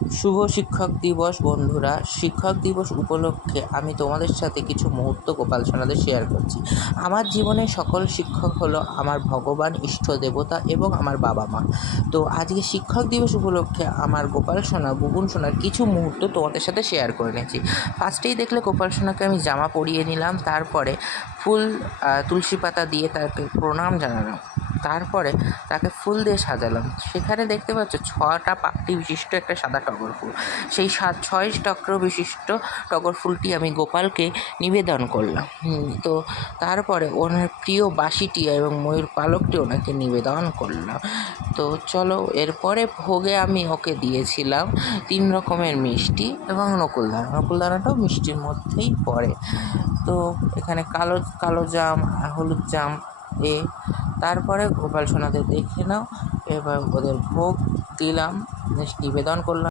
শুভ শিক্ষক দিবস বন্ধুরা। শিক্ষক দিবস উপলক্ষে আমি তোমাদের সাথে কিছু মুহূর্ত গোপাল সোনাদের শেয়ার করছি। আমার জীবনে সকল শিক্ষক হলো আমার ভগবান, ইষ্ট দেবতা এবং আমার বাবা মা। তো আজকে শিক্ষক দিবস উপলক্ষে আমার গোপাল সোনা, বুবুন সোনার কিছু মুহূর্ত তোমাদের সাথে শেয়ার করে নিয়েছি। ফার্স্টেই দেখলে গোপাল সোনাকে আমি জামা পরিয়ে নিলাম, তারপরে ফুল তুলসী পাতা দিয়ে তাকে প্রণাম জানালাম, তারপরে তাকে ফুল দিয়ে সাজালাম। সেখানে দেখতে পাচ্ছ 6টা পাপড়ি বিশিষ্ট একটা সাদা টগর ফুল। সেই 6 টগর বিশিষ্ট টগর ফুলটি আমি গোপালকে নিবেদন করলাম। তো তারপরে ওনার প্রিয় বাঁশিটি এবং ময়ূর পালকটি ওনাকে নিবেদন করলাম। তো চলো, এরপরে ভোগে আমি ওকে দিয়েছিলাম 3 রকমের মিষ্টি এবং নকুলদানাটাও মিষ্টির মধ্যেই পড়ে। তো এখানে কালো জাম, হলুদ জাম তারপরে গোপাল সোনাদের দেখে নাও, এবার ওদের ভোগ দিলাম, নিবেদন করলাম।